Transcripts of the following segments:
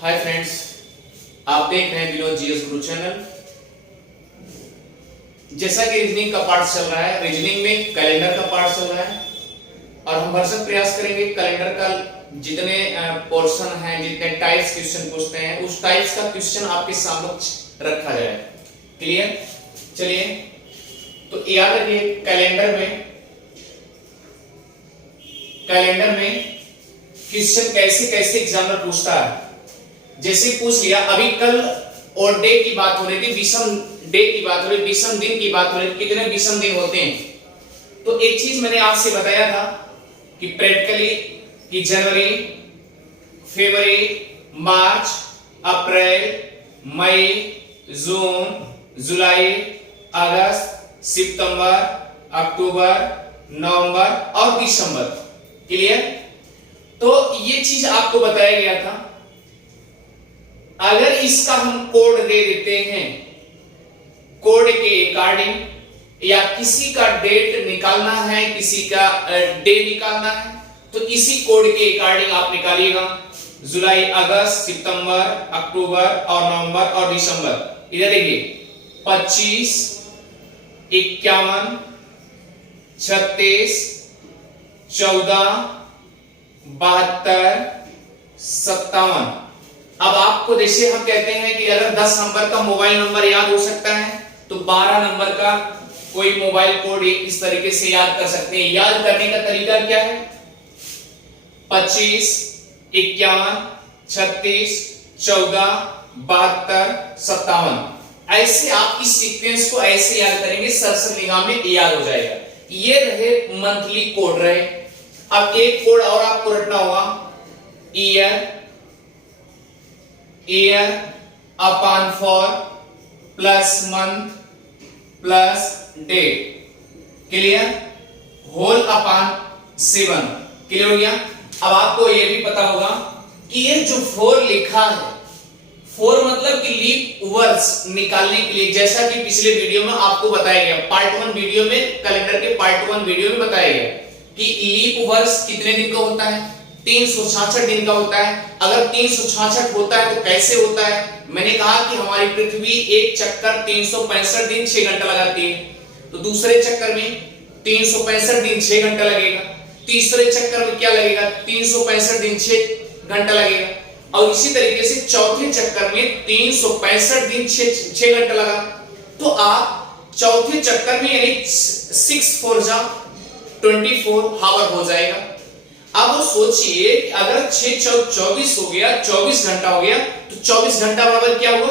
Hi friends, आप देख रहे हैं विनोद जीएस गुरु चैनल। जैसा कि रीजनिंग का पार्ट चल रहा है, रीजनिंग में कैलेंडर का पार्ट चल रहा है और हम भरसक प्रयास करेंगे कैलेंडर का जितने पोर्शन हैं, जितने टाइप्स क्वेश्चन पूछते हैं, उस टाइप्स का क्वेश्चन आपके सामने रखा जाए। क्लियर? चलिए, तो याद रखिए कैलेंडर में क्वेश्चन कैसे कैसे एग्जामिनर पूछता है। जैसे पूछ लिया, अभी कल और डे की बात हो रही थी, विषम डे की बात हो रही, विषम दिन की बात हो रही, कितने विषम दिन होते हैं। तो एक चीज मैंने आपसे बताया था कि प्रैक्टिकली कि जनवरी, फरवरी, मार्च, अप्रैल, मई, जून, जुलाई, अगस्त, सितंबर, अक्टूबर, नवंबर और दिसंबर। क्लियर? तो ये चीज आपको बताया गया था। अगर इसका हम कोड दे देते हैं, कोड के अकॉर्डिंग या किसी का डेट निकालना है, किसी का डे निकालना है, तो इसी कोड के अकॉर्डिंग आप निकालिएगा। जुलाई, अगस्त, सितंबर, अक्टूबर और नवंबर और दिसंबर। इधर देखिए 25, 51, 36, 14, 72, 57। अब आपको जैसे हम कहते हैं कि अगर 10 नंबर का मोबाइल नंबर याद हो सकता है, तो 12 नंबर का कोई मोबाइल कोड इस तरीके से याद कर सकते हैं। याद करने का तरीका क्या है? 25, 51, 36, 14, 72, 57। ऐसे आप इस सीक्वेंस को ऐसे याद करेंगे, सरसर निगाह में याद हो जाएगा। ये रहे मंथली कोड रहे। अब एक कोड और आपको रटना होगा, year upon four plus month plus date. Clear? Whole upon 7। Clear हो गया? अब आपको यह भी पता होगा कि ये जो 4 लिखा है, 4 मतलब कि लीप वर्ष निकालने के लिए, जैसा कि पिछले वीडियो में आपको बताया गया, पार्ट 1 वीडियो में, कैलेंडर के पार्ट 1 वीडियो में बताया गया कि लीप वर्ष कितने दिन का होता है? 366 दिन का होता है। अगर 366 होता है तो कैसे होता है? मैंने कहा कि हमारी पृथ्वी एक चक्कर 365 दिन 6 घंटा लगाती है, तो दूसरे चक्कर में 365 दिन 6 घंटा लगेगा, तीसरे चक्कर में क्या लगेगा? 365 दिन 6 घंटा लगेगा, और इसी तरीके से चौथे चक्कर में 365 दिन 6 घंटा लगा। तो आप चौथे चक्कर में यानी 6 4 जा 24 हावर हो जाएगा। अब सोचिए अगर 6 चौक 24 हो गया, 24 घंटा हो गया, तो 24 घंटा बराबर क्या हुआ?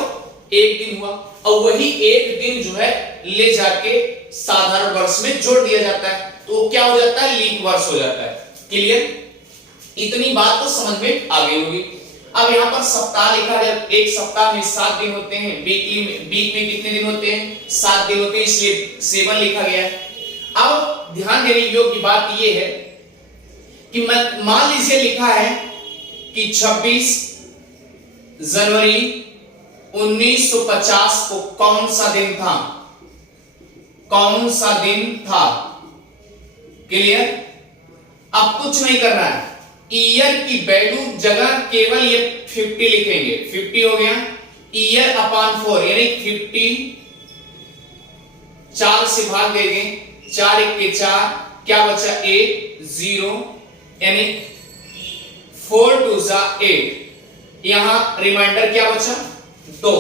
एक दिन हुआ। और वही एक दिन जो है ले जाके साधारण वर्ष में जोड़ दिया जाता है, तो क्या हो जाता है? लीप वर्ष हो जाता है। क्लियर? इतनी बात तो समझ में आ गई होगी। अब यहाँ पर सप्ताह लिखा है। एक सप्ताह में 7 दिन होते हैं। वीक में कितने दिन होते हैं? 7 दिन होते हैं, इसलिए 7 लिखा गया है। अब ध्यान देने योग्य बात यह है कि मान लीजिए लिखा है कि 26 जनवरी 1950 को कौन सा दिन था? कौन सा दिन था? क्लियर? अब कुछ नहीं करना है, ईयर की वैल्यू जगह केवल ये 50 लिखेंगे। 50 हो गया, ईयर अपॉन 4 यानी 50 4 से भाग देंगे, 4 1 के 4, क्या बचा? 1 0 यानी 4 2 जा 8। यहां रिमाइंडर क्या बचा? 2।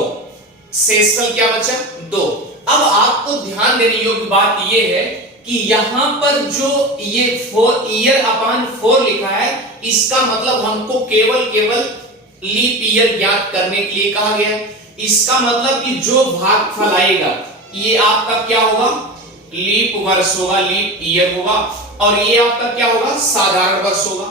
शेषफल क्या बचा? 2। अब आपको ध्यान देने योग्य बात यह है कि यहां पर जो ये 4 ईयर अपॉन 4 लिखा है, इसका मतलब हमको केवल लीप ईयर ज्ञात करने के लिए कहा गया है। इसका मतलब कि जो भागफल आएगा ये आपका क्या होगा? लीप वर्ष होगा, लीप ईयर होगा, और ये आपका क्या होगा? साधारण वर्ष होगा।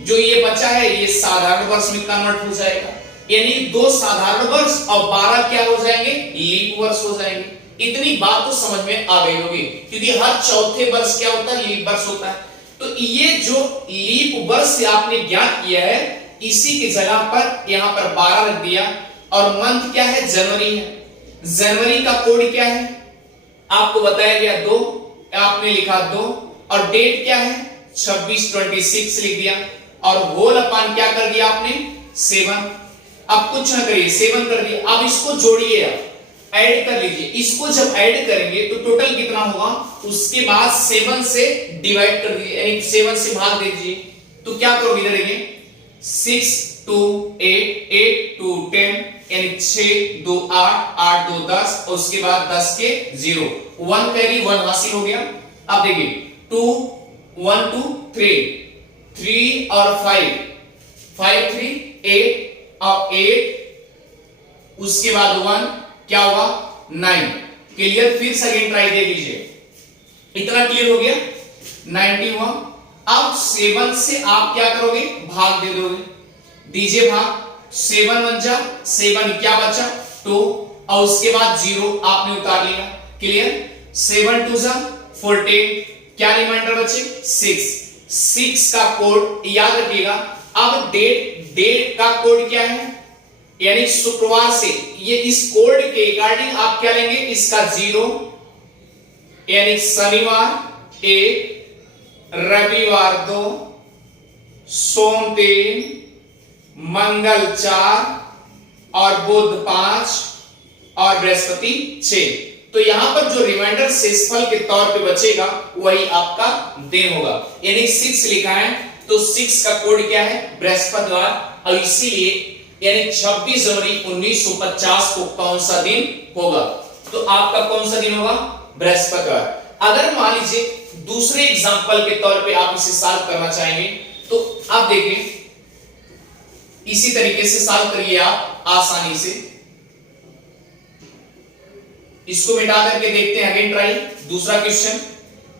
जो ये बचा है ये साधारण वर्ष में कन्वर्ट हो जाएगा, यानी 2 साधारण वर्ष और 12 क्या हो जाएंगे? लीप वर्ष हो जाएंगे। इतनी बात तो समझ में आ गई होगी, क्योंकि हर चौथे वर्ष क्या होता है? लीप वर्ष होता है। तो ये जो लीप वर्ष आपने ज्ञात किया है, इसी की जगह पर यहां पर 12 रख दिया, और मंथ क्या है? जनवरी है। जनवरी का कोड क्या है? आपको बताया गया 2, आपने लिखा 2, और डेट क्या है? 26 26 लिख दिया, और होल अपान क्या कर दिया आपने? 7। अब कुछ ना करिए, 7 कर दिए। अब इसको जोड़िए, आप ऐड कर लीजिए। इसको जब ऐड करेंगे तो टोटल कितना होगा, उसके बाद 7 से डिवाइड कर दीजिए, यानी 7 से भाग दीजिए। तो क्या करोगे इधर देखिए, 6 2 8 8 2 10, यानी 6 2 8 8 2 10, और उसके बाद 10 के 0, 1 कैरी 1 हासिल हो गया। अब देखिए 2 1 2 3 और 5 5 3 8 और 8, उसके बाद 1 क्या होगा 9। क्लियर? फिर से अगेन ट्राई दे लीजिए। इतना क्लियर हो गया 91। अब 7 से आप क्या करोगे, भाग दे दोगे, दीजिए भाग। 7 1 जा 7, क्या बचा 2, और उसके बाद 0 आपने उतार लिया। क्लियर? 7 2 जा 14, क्या रिमाइंडर बचे 6। 6 का कोड याद रखिएगा। अब डेट का कोड क्या है, यानी शुक्रवार से, ये इस कोड के अकॉर्डिंग आप क्या लेंगे, इसका 0, यानी शनिवार 1, रविवार 2, सोम 3, मंगल 4 और बुध 5 और बृहस्पति 6। तो यहां पर जो रिमाइंडर शेषफल के तौर पे बचेगा वही आपका दिन होगा, यानी 6 लिखा है तो 6 का कोड क्या है, बृहस्पतिवार। और इसीलिए यानी 26 जनवरी 1950 को कौन सा दिन होगा, तो आपका कौन सा दिन होगा, बृहस्पतिवार। अगर मान लीजिए दूसरे एग्जांपल के तौर पे आप इसे सॉल्व करना चाहेंगे तो आप देखिए, इसी तरीके से सॉल्व करिए आप आसानी से। इसको मिटा करके देखते हैं अगेन ट्राई। दूसरा क्वेश्चन,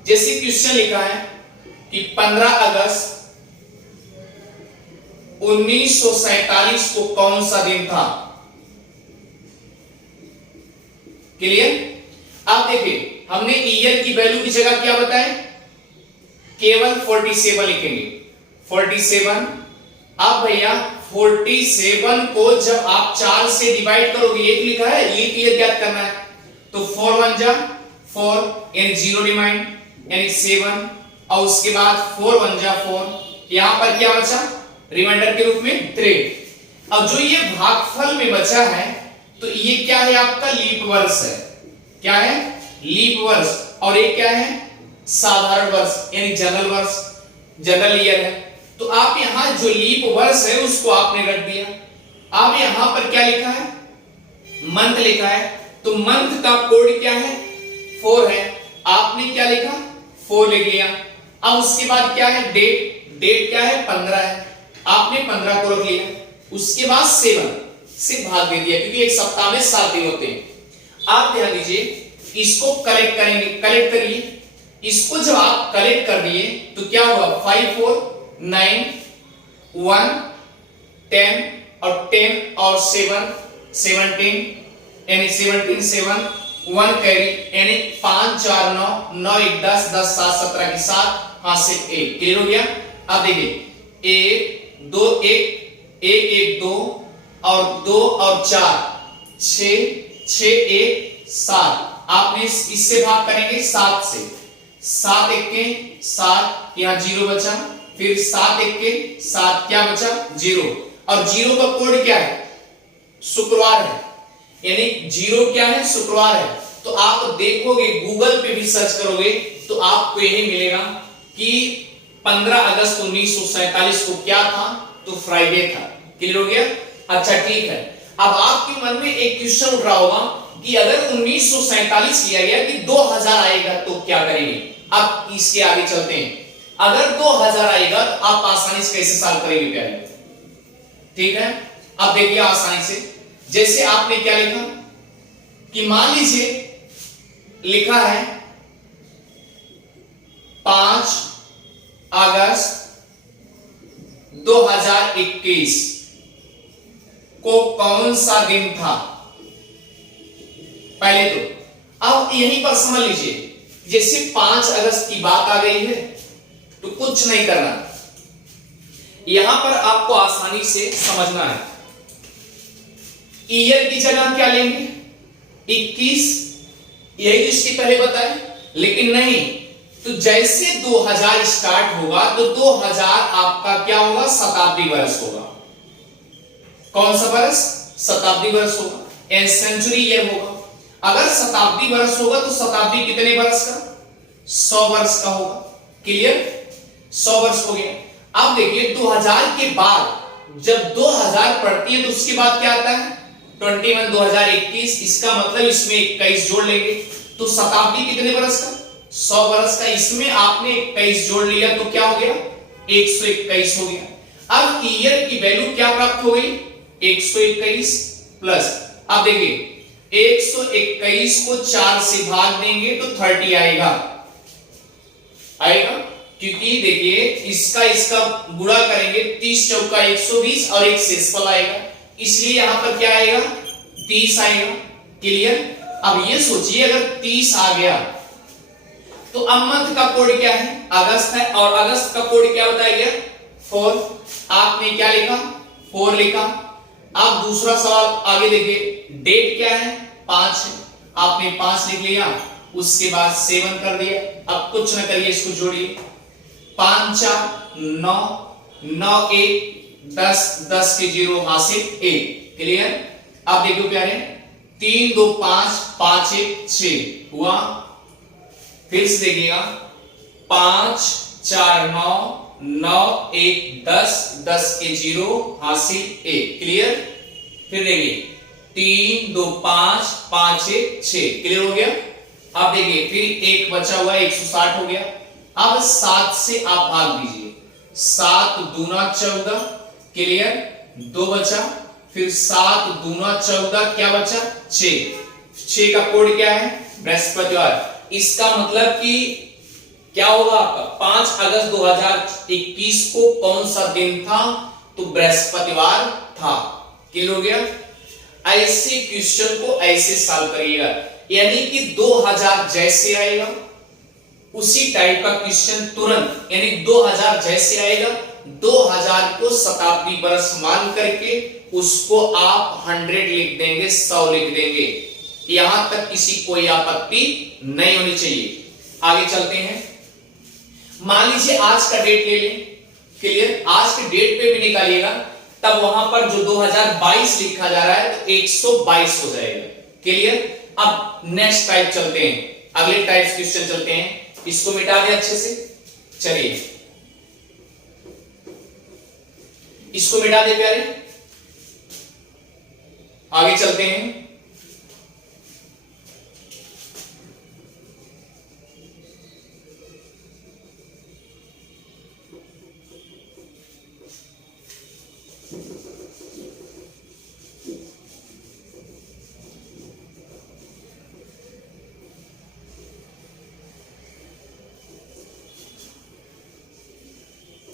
जैसे क्वेश्चन लिखा है कि 15 अगस्त 1947 को कौन सा दिन था। क्लियर? आप देखिए, हमने ईयर की वैल्यू की जगह क्या बताएं, केवल 47 लिखेंगे, 47। अब भैया 47 को जब आप 4 से डिवाइड करोगे, एक लिखा है लीप ईयर ज्ञात करना है, तो 4 1 जा 4, यानी 0 रिमाइंड, यानी 7, और उसके बाद 4 1 जा 4, यहां पर क्या बचा रिमाइंडर के रूप में 3। अब जो ये भागफल में बचा है तो ये क्या है, आपका लीप वर्ष है। क्या है, लीप वर्ष। और ये क्या है, साधारण वर्ष, यानी जनरल वर्ष, जनरल ईयर है। तो आप यहां जो लीप वर्ष है उसको आपने रख दिया। अब यहां पर क्या लिखा है, मंथ लिखा है, तो मंथ का कोड क्या है, 4 है। आपने क्या लिखा, 4 लिख लिया। अब उसके बाद क्या है, डेट क्या है, 15 है, आपने 15 को रख लिया। उसके बाद 7 से भाग दे दिया, क्योंकि एक सप्ताह में 7 दिन होते हैं। आप ध्यान दीजिए, इसको कलेक्ट करेंगे, कलेक्ट करिए। इसको जब आप कलेक्ट कर दिए तो क्या होगा, 5 4 9 1 10 और 10 और 7 17, यानी 17 7 1 कैरी, यानी 5 4 9 9 1 10 10 7 17 की 7, हाथ से 1। क्लियर हो गया? अब देखिए 1 2 1 1 1 2 और 2 और 4 6 6 1 7। आपने इससे भाग करेंगे 7 से, 7 1 के 7, यहां 0 बचा, फिर 7 1 के 7, क्या बचा 0। और 0 का कोड क्या है, शुक्रवार है, यानी 0 क्या है, शुक्रवार है। तो आप देखोगे, गूगल पे भी सर्च करोगे तो आपको यही मिलेगा कि 15 अगस्त 1947 को क्या था, तो फ्राइडे था। क्लियर हो गया? अच्छा ठीक है। अब आपके मन में एक क्वेश्चन उठ रहा होगा कि अगर 1947 किया गया कि 2000 आएगा तो क्या करेंगे। अब इसके आगे चलते हैं। अगर 2000 आएगा तो आप आसानी से कैसे सॉल्व करेंगे पहले, ठीक है? अब देखिए आसानी से, जैसे आपने क्या लिखा कि मान लीजिए लिखा है 5 अगस्त 2021 को कौन सा दिन था। पहले तो अब यहीं पर समझ लीजिए, जैसे 5 अगस्त की बात आ गई है तो कुछ नहीं करना, यहां पर आपको आसानी से समझना है। ईयर की जगह क्या लेंगे, 21, यही तो इसके पहले बताए, लेकिन नहीं, तो जैसे 2000 स्टार्ट होगा तो 2000 आपका क्या होगा, शताब्दी वर्ष होगा। कौन सा वर्ष? शताब्दी वर्ष होगा, सेंचुरी ईयर होगा। अगर शताब्दी वर्ष होगा तो शताब्दी कितने वर्ष का? 100 वर्ष का होगा। क्लियर? 100 वर्ष हो गया। अब देखिए 2000 के बाद जब 2000 पढ़ती है तो उसके बाद क्या आता है? 21 2021। इसका मतलब इसमें 21 जोड़ लेंगे तो शताब्दी कितने वर्ष का? 100 वर्ष का। इसमें आपने 21 जोड़ लिया तो क्या हो गया? 121 हो गया। अब ईयर की वैल्यू क्या प्राप्त हो गई? 121 प्लस, अब देखिए 121 को 4 से भाग देंगे तो 30 आएगा, क्योंकि देखिए इसका गुणा करेंगे, 30 चौका 120 और एक शेषफल आएगा, इसलिए यहां पर क्या आएगा? 30 आएगा। क्लियर? अब ये सोचिए अगर 30 आ गया तो अब मंथ का कोड क्या है? अगस्त है, और अगस्त का कोड क्या बताया गया? 4। आपने क्या लिखा? 4 लिखा। अब दूसरा सवाल आगे देखिए, डेट क्या है? 5 है, आपने 5 लिख लिया, उसके बाद 7 कर दिया। अब कुछ ना करिए, इसको जोड़िए, 5 4 9, 9 1 10, 10 के 0 हासिल 1। क्लियर? अब देखो प्यारे, 3 2 5, 5 1 6 हुआ। फिर से देखिएगा, 5 4 9, 9 1 10, 10 के 0 हासिल 1। क्लियर? फिर देखिए 3 2 5, 5 1 6। क्लियर हो गया? अब देखिए फिर एक बचा हुआ, 160 हो गया। अब 7 से आप भाग दीजिए, 7 दूना 14। क्लियर? 2 बचा, फिर 7 दूना 14, क्या बचा? 6। 6 का कोड क्या है? बृहस्पतिवार। इसका मतलब कि क्या होगा आपका? 5 अगस्त 2021 को कौन सा दिन था? तो बृहस्पतिवार था। क्लियर हो गया? ऐसे क्वेश्चन को ऐसे सॉल्व करिएगा, यानी कि 2000 जैसे आएगा उसी टाइप का क्वेश्चन तुरंत, यानी 2000 जैसे आएगा 2000 को शताब्दी वर्ष मान करके उसको आप 100 लिख देंगे, 100 लिख देंगे। यहां तक किसी कोई आपत्ति नहीं होनी चाहिए। आगे चलते हैं। मान लीजिए आज का डेट ले लें। क्लियर? आज के डेट पे भी निकालिएगा, तब वहां पर जो 2022 लिखा जा रहा है तो 122 हो जाएगा। क्लियर? अब नेक्स्ट टाइप चलते हैं, अगले टाइप क्वेश्चन चलते हैं। इसको मिटा दें अच्छे से, चलिए इसको मिटा दे प्यारे, आगे चलते हैं।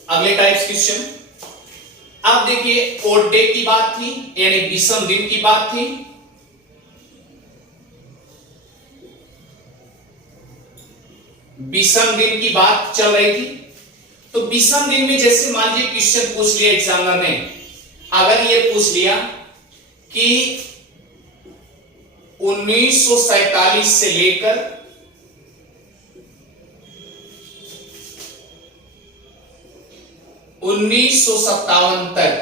अगले टाइप्स क्वेश्चन। अब देखिए ओड डे की बात थी, यानी विषम दिन की बात थी। विषम दिन की बात चल रही थी, तो विषम दिन में जैसे मान लीजिए क्वेश्चन पूछ लिया एग्जामिनर ने, अगर ये पूछ लिया कि 1947 से लेकर 1957 तक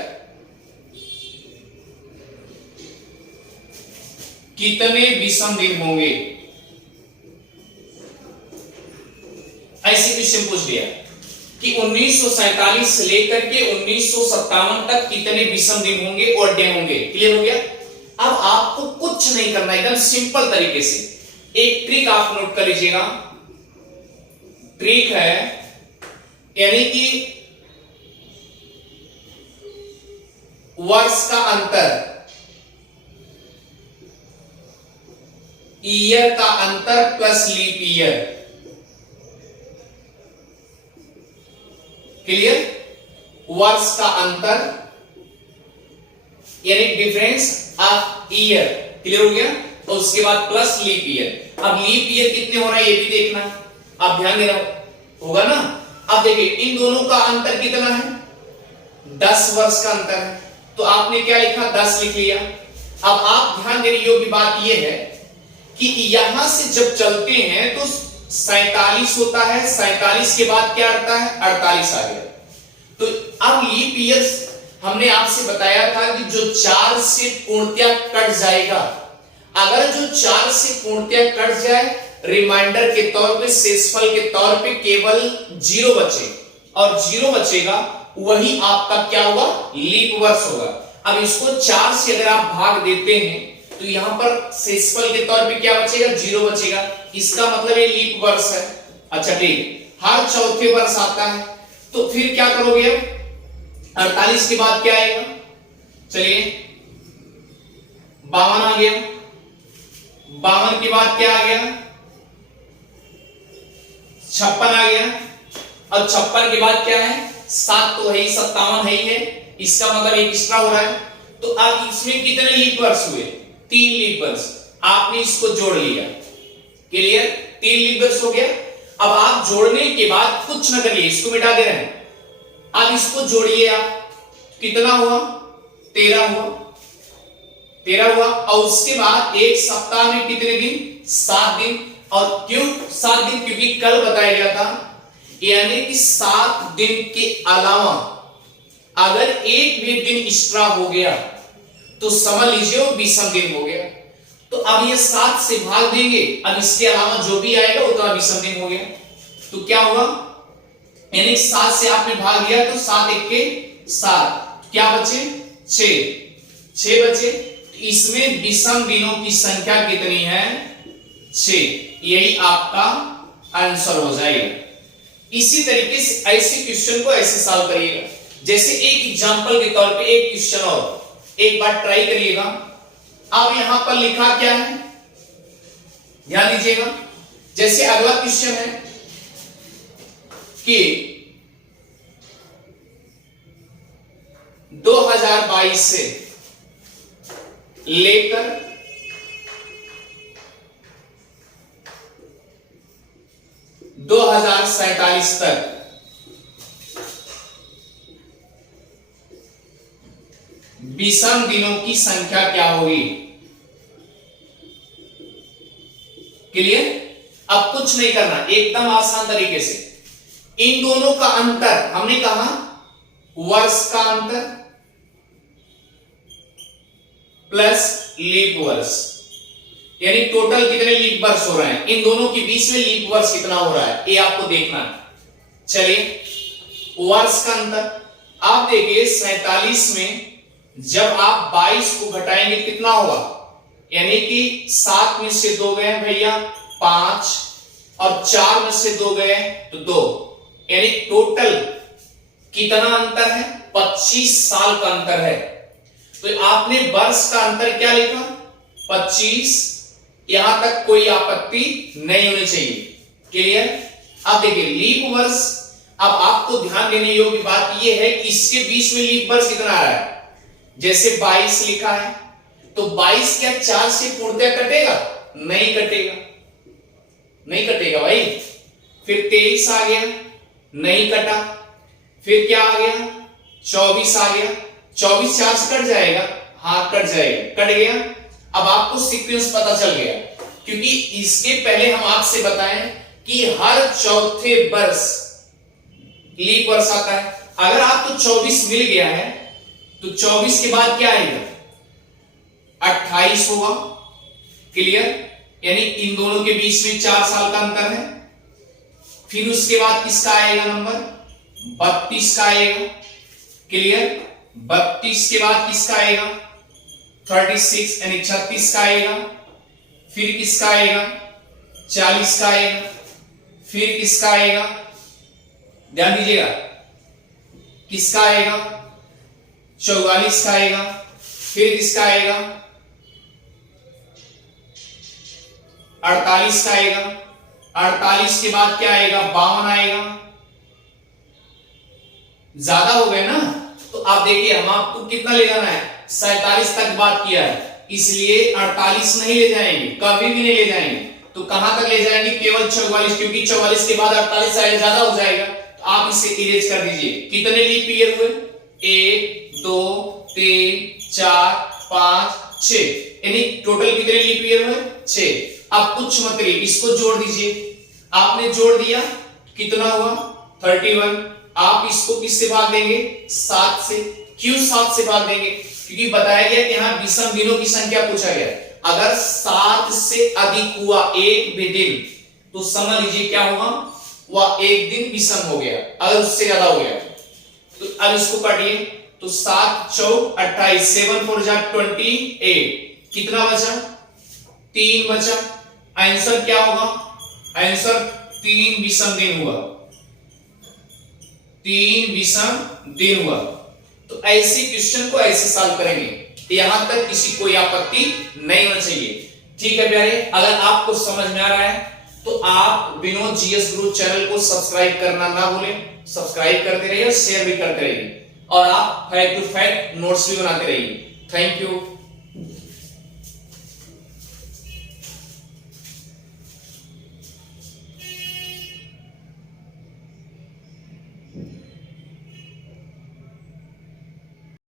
कितने विषम दिन होंगे, ऐसे क्वेश्चन पूछ लिया कि 1947 से लेकर के 1957 तक कितने विषम दिन होंगे और डे होंगे। क्लियर हो गया? अब आपको कुछ नहीं करना, एकदम सिंपल तरीके से एक ट्रिक आप नोट कर लीजिएगा। ट्रिक है, यानी कि वर्ष का अंतर, ईयर का अंतर प्लस लीप ईयर। क्लियर? वर्ष का अंतर यानी डिफरेंस ऑफ ईयर। क्लियर हो गया? और उसके बाद प्लस लीप ईयर। अब लीप ईयर कितने हो रहा है ये भी देखना, आप ध्यान देना होगा ना। अब देखिए इन दोनों का अंतर कितना है? 10 वर्ष का अंतर है, तो आपने क्या लिखा? 10 लिख लिया। अब आप ध्यान देने योग्य बात यह है कि यहां से जब चलते हैं तो 47 होता है, 47 के बाद क्या आता है? 48 आ गया। तो अब लीप ईयर हमने आपसे बताया था कि जो 4 से पूर्णतया कट जाएगा, अगर जो 4 से पूर्णतया कट जाए, रिमाइंडर के तौर पे, शेषफल के तौर पे केवल 0 बचे, और 0 बचेगा वही आपका क्या होगा, लीप वर्ष होगा। अब इसको 4 से अगर आप भाग देते हैं तो यहां पर शेषफल के तौर पे क्या बचेगा, 0 बचेगा, इसका मतलब ये लीप वर्ष है। अच्छा ठीक, हर चौथे वर्ष आता है, तो फिर क्या करोगे, अब 48 के बाद क्या आएगा, चलिए 52 आ गया, 52 के बाद क्या आ गया, 56 आ गया, और 56 के बाद क्या है, 7 तो है ही, 57 है ही है, इसका मतलब एक एक्स्ट्रा हो रहा है। तो अब इसमें कितने लीप वर्ष हुए, 3 लीप वर्ष, आपने इसको जोड़ लिया, क्लियर, 3 लीप वर्ष हो गया। अब आप जोड़ने के बाद कुछ न करिए, इसको मिटा दे रहे हैं, अब इसको जोड़िए, आप कितना हुआ, 13 हुआ, 13 हुआ, और उसके बाद एक सप्ताह में कितने दिन, 7 दिन, और क्यों 7 दिन, क्योंकि कल बताया गया था, यानी कि 7 दिन के अलावा अगर एक भी दिन एक्स्ट्रा हो गया तो समझ लीजिए वो विषम दिन हो गया। तो अब ये 7 से भाग देंगे, अब इसके अलावा जो भी आएगा उतना विषम दिन हो गया, तो क्या होगा, यानी 7 से आपने भाग दिया तो 7 एक के 7, क्या बचे, 6 बचे, तो इसमें विषम दिनों की संख्या कितनी है, 6, यही आपका आंसर हो जाएगा। इसी तरीके से ऐसे क्वेश्चन को ऐसे सॉल्व करिएगा। जैसे एक एग्जांपल के तौर पे एक क्वेश्चन और एक बार ट्राई करिएगा। अब यहां पर लिखा क्या है, ध्यान दीजिएगा। जैसे अगला क्वेश्चन है कि 2022 से लेकर 2047 तक विषम दिनों की संख्या क्या होगी, क्लियर। अब कुछ नहीं करना, एकदम आसान तरीके से इन दोनों का अंतर, हमने कहा वर्ष का अंतर प्लस लीप वर्ष, यानी टोटल कितने लीप वर्ष हो रहे हैं, इन दोनों के बीच में लीप वर्ष कितना हो रहा है, ये आपको देखना है। चलिए वर्ष का अंतर, आप देखिए 47 में जब आप 22 को घटाएंगे कितना होगा, यानी कि 7 में से 2 गए भैया 5, और 4 में से 2 गए तो 2, यानी टोटल कितना अंतर है, 25 साल का अंतर है। तो आपने वर्ष का अंतर क्या लिखा, 25, यहां तक कोई आपत्ति नहीं होनी चाहिए, क्लियर। अब देखिए लीप वर्ष, अब आपको ध्यान देने योग्य बात यह है कि इसके बीच में लीप वर्ष कितना आ रहा है, जैसे 22 लिखा है तो 22 क्या 4 से पूर्णतया कटेगा, नहीं कटेगा, नहीं कटेगा भाई। फिर 23 आ गया, नहीं कटा, फिर क्या आ गया, 24 आ गया, 24 4 से कट जाएगा, हाँ कट जाएगा, कट गया। अब आपको सीक्वेंस पता चल गया, क्योंकि इसके पहले हम आपसे बताएं कि हर चौथे वर्ष लीप वर्ष आता है। अगर आपको 24 मिल गया है तो 24 के बाद क्या आएगा, 28 होगा, क्लियर, यानी इन दोनों के बीच में 4 साल का अंतर है। फिर उसके बाद किसका आएगा नंबर, 32 का आएगा, क्लियर। 32 के बाद किसका आएगा, 36 यानी 36 का आएगा। फिर किसका आएगा, 40 का आएगा। फिर किसका आएगा, ध्यान दीजिएगा, किसका आएगा, 44 का आएगा। फिर किसका आएगा, 48 का आएगा। 48 के बाद क्या आएगा, 52 आएगा। ज्यादा हो गए ना, तो आप देखिए हम आपको कितना ले जाना है, 47 तक बात किया है, इसलिए 48 नहीं ले जाएंगे, कभी भी नहीं ले जाएंगे। तो कहां तक ले जाएंगे, केवल 44, क्योंकि 44 के बाद 48 ज्यादा हो जाएगा, तो आप इसे इरेज कर दीजिए। कितने लीप ईयर हुए, 1 2 3 4 5 6, यानी टोटल कितने लीप ईयर हुए, 6। अब कुछ मतलब इसको जोड़ दीजिए, आपने जोड़ दिया, कितना हुआ, 31, आप इसको किससे भाग देंगे? 7 से। क्यों 7 से भाग देंगे? क्योंकि बताया गया कि यहां विषम दिनों की संख्या पूछा गया। अगर 7 से अधिक हुआ एक भी दिन तो समझ लीजिए क्या होगा, वह एक दिन विषम हो गया। अगर उससे ज्यादा हो गया तो अब इसको काटिए, तो 7 चौक 28, 7 4 जा 28, कितना बचा? 3 बचा। आंसर क्या होगा? आंसर 3 विषम दिन हुआ, 3 विषम दिन हुआ। तो ऐसे क्वेश्चन को ऐसे सॉल्व करेंगे, यहां तक किसी कोई आपत्ति नहीं होना चाहिए। ठीक है प्यारे, अगर आपको समझ में आ रहा है तो आप विनोद जीएस गुरु चैनल को सब्सक्राइब करना ना भूलें। सब्सक्राइब करते रहिए, शेयर भी करते रहिए और आप फैक्ट टू फैक्ट नोट्स भी बनाते रहिए। Thank you.